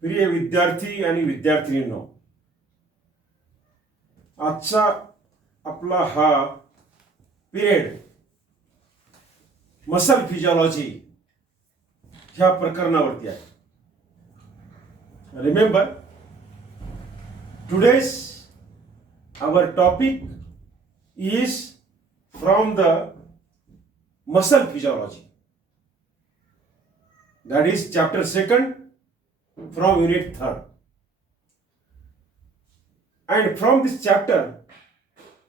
प्रिय विद्यार्थी आणि विद्यार्थिनींनो, आजचा आपला हा पिरियड मसल फिजियोलॉजी ह्या प्रकरणावरती आहे. Remember, today's our topic is from the muscle physiology, that is chapter 2nd from unit 3rd, and from this chapter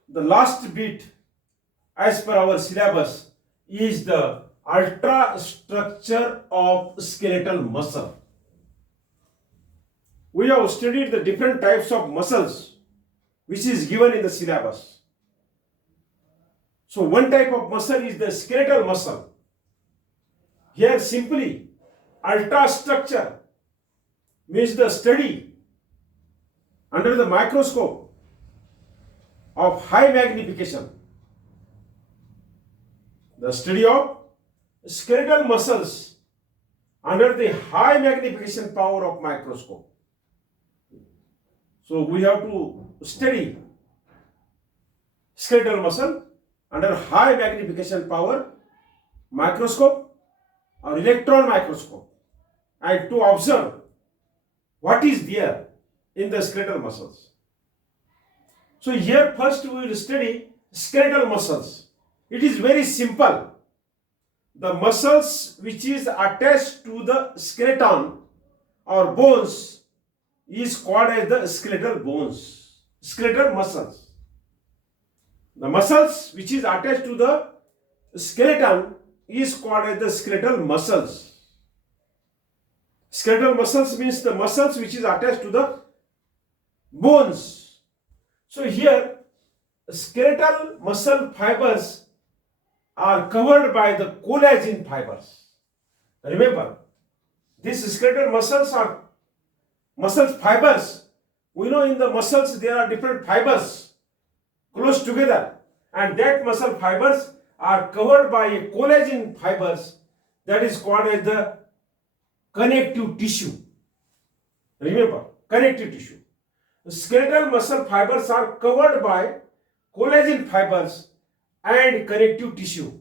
the last bit as per our syllabus is the ultrastructure of skeletal muscle. We have studied the different types of muscles which is given in the syllabus. So one type of muscle is the skeletal muscle. Here simply ultrastructure means the study under the microscope of high magnification. The study of skeletal muscles under the high magnification power of microscope. So we have to study skeletal muscle under high magnification power microscope or electron microscope, and to observe what is there in the skeletal muscles. So here first we will study skeletal muscles. It is very simple. The muscles which is attached to the skeleton or bones is called as the skeletal bones, skeletal muscles. The muscles which is attached to the skeleton is called as the skeletal muscles. Skeletal muscles means the muscles which is attached to the bones. So here skeletal muscle fibers are covered by the collagen fibers. Remember, these skeletal muscles are muscle fibers. We know in the muscles there are different fibers close together, and that muscle fibers are covered by a collagen fibers that is called as the connective tissue. Remember, connective tissue. The skeletal muscle fibers are covered by collagen fibers and connective tissue.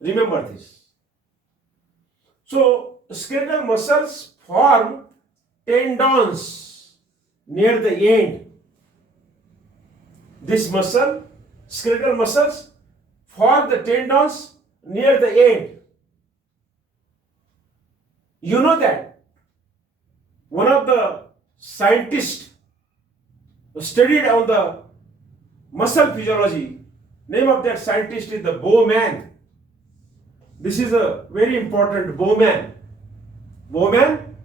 Remember this. So skeletal muscles form tendons near the end. This muscle, skeletal muscles, form the tendons near the end. You know that one of the scientists studied on the muscle physiology. Name of that scientist is the Bowman. This is a very important Bowman. Bowman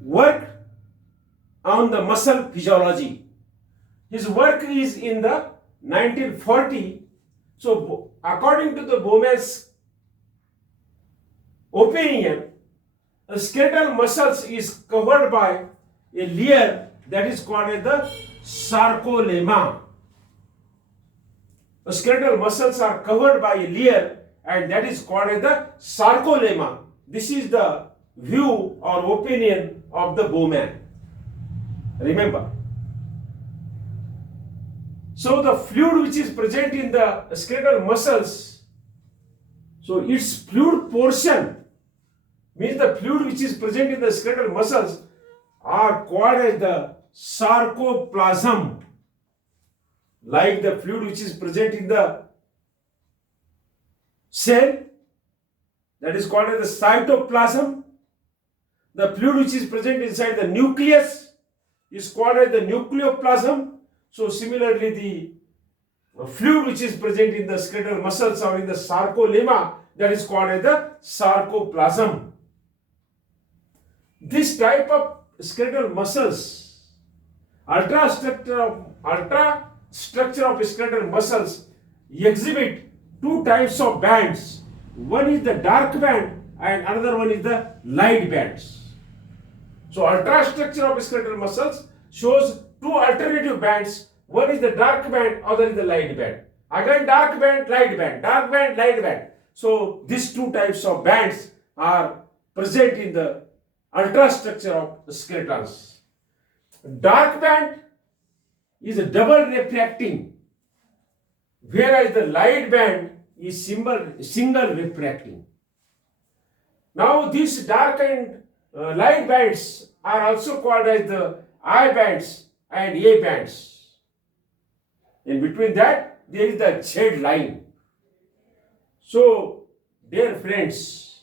worked on the muscle physiology. His work is in the 1940. So according to the Bowman's opinion, the skeletal muscles is covered by a layer that is called as the sarcolemma. The skeletal muscles are covered by a layer, and that is called as the sarcolemma. This is the view or opinion of the Bowman. Remember. So the fluid which is present in the skeletal muscles, so its fluid portion means the fluid which is present in the skeletal muscles are called as the sarcoplasm. Like the fluid which is present in the cell, that is called as the cytoplasm. The fluid which is present inside the nucleus is called as the nucleoplasm. So similarly, the fluid which is present in the skeletal muscles or in the sarcolemma, that is called as the sarcoplasm. This type of skeletal muscles, ultrastructure of skeletal muscles exhibit two types of bands. One is the dark band and another one is the light bands. So ultrastructure of skeletal muscles shows two alternative bands. One is the dark band, other is the light band. Again dark band, light band, dark band, light band. So these two types of bands are present in the ultrastructure of skeletons. Dark band is a double refracting, whereas the light band is single refracting. Now these dark and light bands are also called as the I bands and A bands. In between that there is the Z line. So dear friends,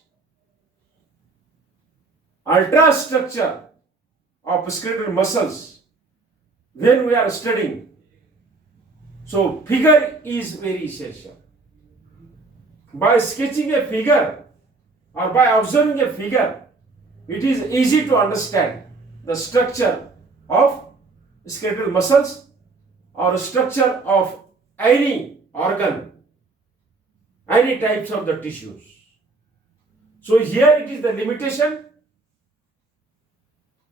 ultrastructure of skeletal muscles when we are studying, so figure is very essential. By sketching a figure or by observing a figure, it is easy to understand the structure of skeletal muscles or structure of any organ, any types of the tissues. So here it is the limitation.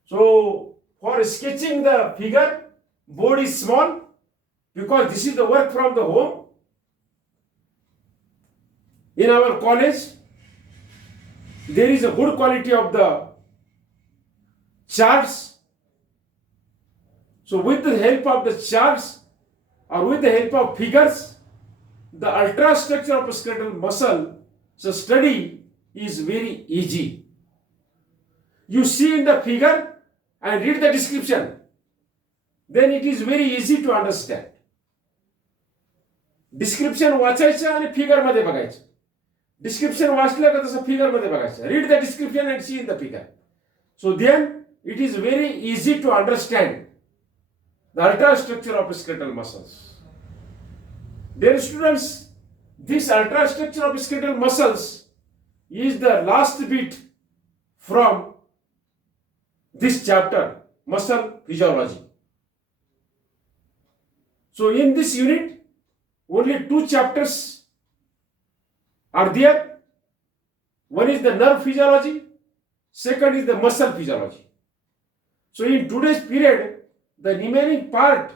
So for sketching the figure, board is small because this is the work from the home. In our college, there is a good quality of the charts. So with the help of the charts or with the help of figures, the ultrastructure of skeletal muscle study is very easy. You see in the figure and read the description, then it is very easy to understand. Description वाचायचं आणि figure मध्ये बघायचं. Description वाचलं का तसं figure मध्ये बघायचं. Read the description and see in the figure. So then it is very easy to understand the ultrastructure of skeletal muscles. Dear students, this ultrastructure of skeletal muscles is the last bit from this chapter, muscle physiology. So in this unit, only 2 chapters are there. One is the nerve physiology, second is the muscle physiology. So in today's period, the remaining part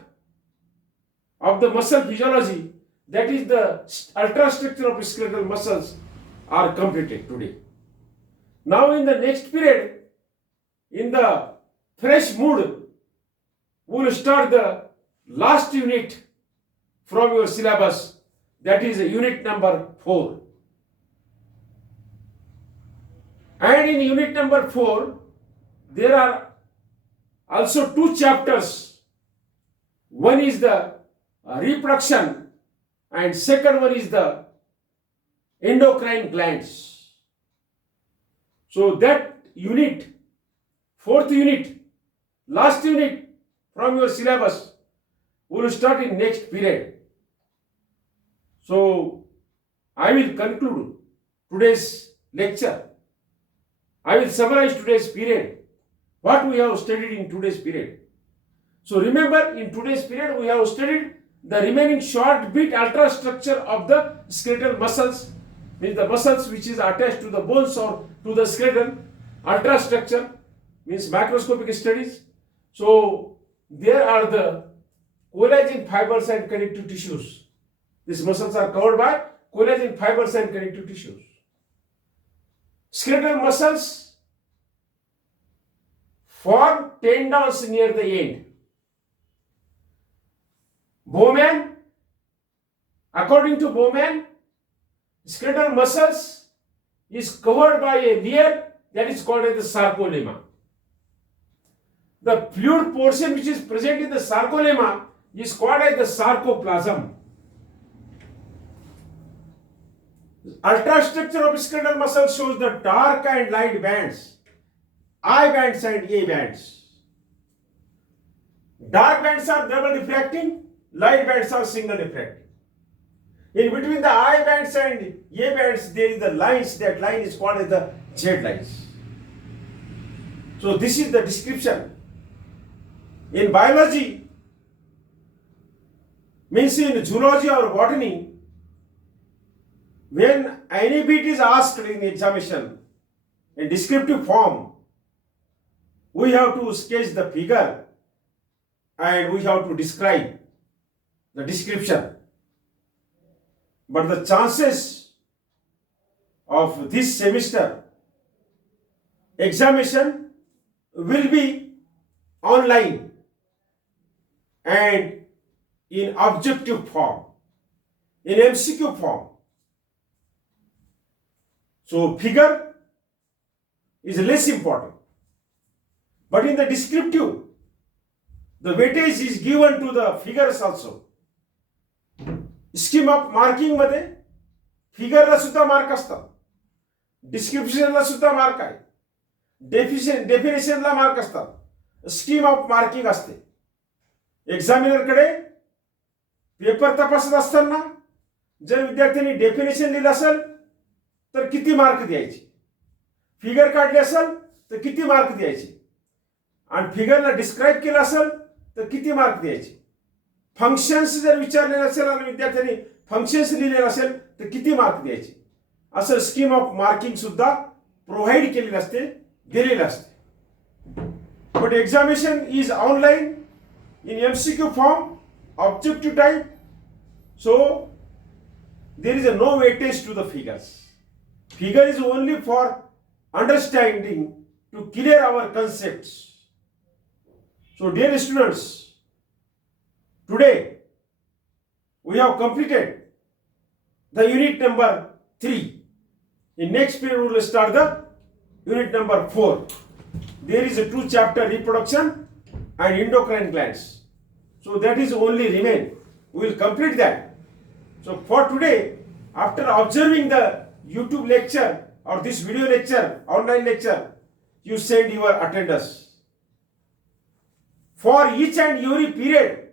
of the muscle physiology, that is the ultrastructure of skeletal muscles, are completed today. Now in the next period, in the fresh mood, we will start the last unit from your syllabus, that is unit number 4. And in unit number 4, there are also 2 chapters. One is the reproduction and second one is the endocrine glands. So that unit, 4th unit, last unit from your syllabus, we will start in next period. So I will conclude today's lecture. I will summarize today's period, what we have studied in today's period. So remember, in today's period we have studied the remaining short bit ultrastructure of the skeletal muscles, means the muscles which is attached to the bones or to the skeleton. Ultrastructure means microscopic studies. So there are the collagen fibers and connective tissues. These muscles are covered by collagen fibers and connective tissues. Skeletal muscles form tendons near the end. Bowman, according to Bowman, skeletal muscles is covered by a layer that is called as the sarcolemma. The fluid portion which is present in the sarcolemma is called as the sarcoplasm. Ultrastructure of skeletal muscle shows the dark and light bands, I bands and A bands. Dark bands are double diffracting, light bands are single diffracting. In between the I bands and A bands, there is the lines. That line is called as the Z lines. So this is the description. In biology, means in zoology or botany, when any bit is asked in examination in descriptive form, we have to sketch the figure and we have to describe the description. But the chances of this semester examination will be online and in objective form, in MCQ form. So figure is less important. But in the descriptive, the weightage is given to the figures also. Scheme of marking मध्ये फिगरला सुद्धा mark असतात, डिस्क्रिप्शनला सुद्धा mark आहे, डेफिनेशनला mark असतात, scheme of marking असते. एक्झामिनरकडे paper तपासत असताना जर विद्यार्थ्यांनी डेफिनेशन लिहिलं असेल तर किती मार्क द्यायचे, फिगर काढले असेल तर किती मार्क द्यायचे, आणि फिगरला डिस्क्राईब केलं असेल तर किती मार्क द्यायचे, फंक्शन्स जर विचारलेले असेल आणि विद्यार्थ्यांनी फंक्शन्स लिहिलेले असेल तर किती मार्क द्यायचे, असं स्कीम ऑफ मार्किंग सुद्धा प्रोव्हाइड केलेलं असते, दिलेलं असते. But examination is online in MCQ form, objective type, so there is no weightage to the figures. Figure is only for understanding, to clear our concepts. So dear students, today we have completed the unit number 3. In next period we will start the unit number 4. There is a 2 chapter, reproduction and endocrine glands. So that is only remain. We will complete that. So for today, after observing the YouTube lecture or this video lecture, online lecture, you send your attendance. For each and every period,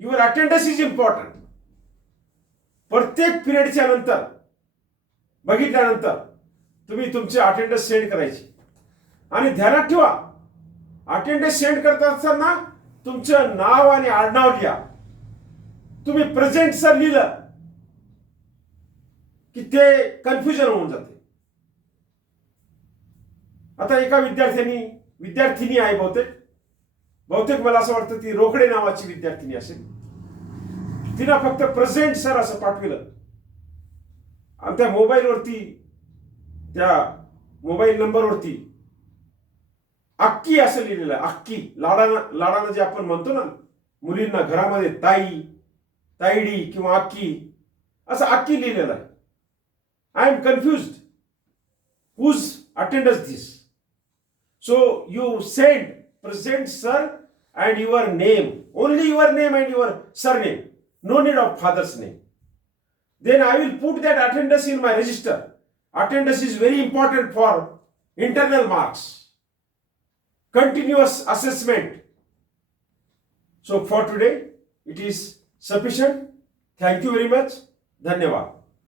your attendance is important. प्रत्येक पिरियडच्या नंतर बघितल्यानंतर तुम्ही तुमचे attendance send करायची. आणि ध्यानात ठेवा, attendance send करत असताना तुमचं नाव आणि आडनाव लिहा. तुम्ही प्रेझेंट सर लिहिलं की ते कन्फ्युजन होऊन जाते. आता एका विद्यार्थिनी आहे, बहुतेक मला असं वाटतं ती रोकडे नावाची विद्यार्थिनी असेल. तिला फक्त प्रेझेंट सर असं पाठविलं आणि त्या मोबाईल नंबरवरती अक्की असं लिहिलेलं आहे. अक्की, लाडानं जे आपण म्हणतो ना मुलींना घरामध्ये, ताईडी किंवा अक्की, असं अक्की लिहिलेलं आहे. I am confused whose attendance this. So you send present sir and your name, only your name and your surname, no need of father's name. Then I will put that attendance in my register. Attendance is very important for internal marks, continuous assessment. So for today it is sufficient. Thank you very much. Dhanyavad.